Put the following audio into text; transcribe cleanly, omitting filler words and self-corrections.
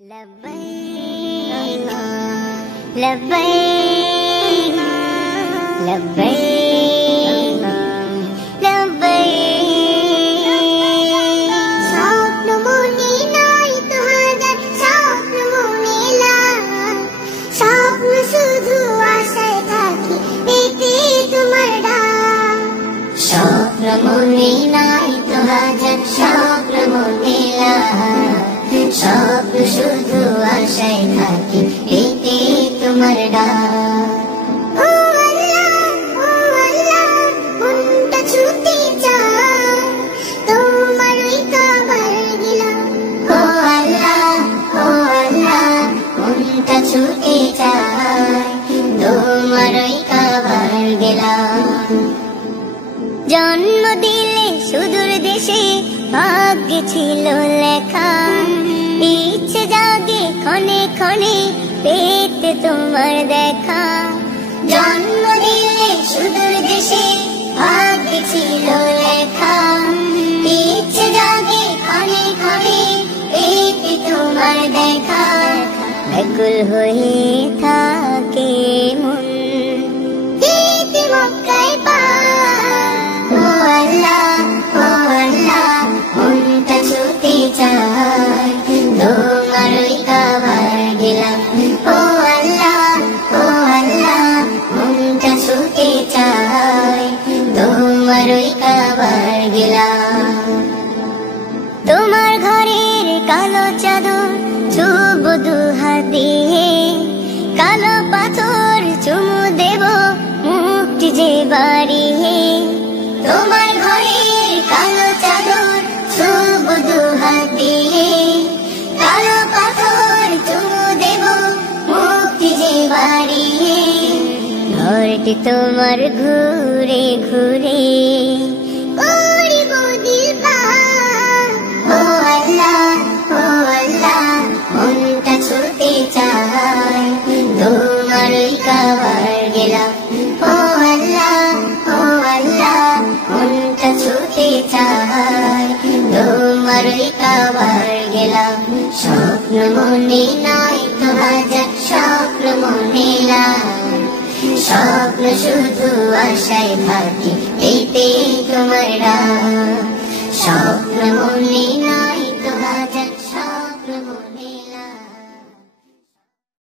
लब्बैक लब्बैक लब्बैक लब्बैक স্বপ্ন মনে নাই তোমাদের স্বপ্ন মনে লাই স্বপ্ন শুধু আশায় থাকি পেতে তোমার ডাক স্বপ্ন মনে নাই তোমাদের স্বপ্ন মনে লাই স্বপ্ন শুধু আশায় থাকি পেতে তোমার ডাক ও আল্লাহ মনটা ছুটে চায় তোমার ওই কাবার গেলাম ও আল্লাহ মনটা ছুটে যায় তোমার ওই কাবার গেলাম জন্ম দিলে সুদূর দেশে ভাগ্যে ছিল লেখা ইচ্ছে জাগে ক্ষণে ক্ষণে পেতে তোমার দেখা জন্ম দিলে সুদূর দেশে ভাগ্যে ছিল লেখা ইচ্ছে জাগে ক্ষণে ক্ষণে পেতে তোমার দেখা ব্যাকুল হয়ে থাকে মন পেতে মক্কায় পা ও আল্লাহ মনটা ছুটে চায় তোমার ওই কাবার গেলাম ও আল্লাহ মনটা ছুটে চায় তোমার ওই কাবার গেলাম তোমার ঘরের কালো চাদর ছুব দুহাত দিয়ে কালো পাথর চুমু দেব মুক্তি যে বাড়িয়ে তোমার ঘরের কালো চাদর ছুব দুহাত দিয়ে কালো পাথর চুমু দেব মুক্তি যে বাড়িয়ে ঘরটি তোমার ঘুরে ঘুরে করিব দিল পার ও আল্লাহ মনটা ছুটে চায় তোমার ওই কাবার গেলাম ও আল্লাহ মনটা ছুটে চায় তোমার ওই কাবার গেলাম স্বপ্ন মনে নাই তোমার স্বপ্ন মনে নাই স্বপ্ন শুধু আশায় থাকি পেতে তোমার ডাক স্বপ্ন মনে নাই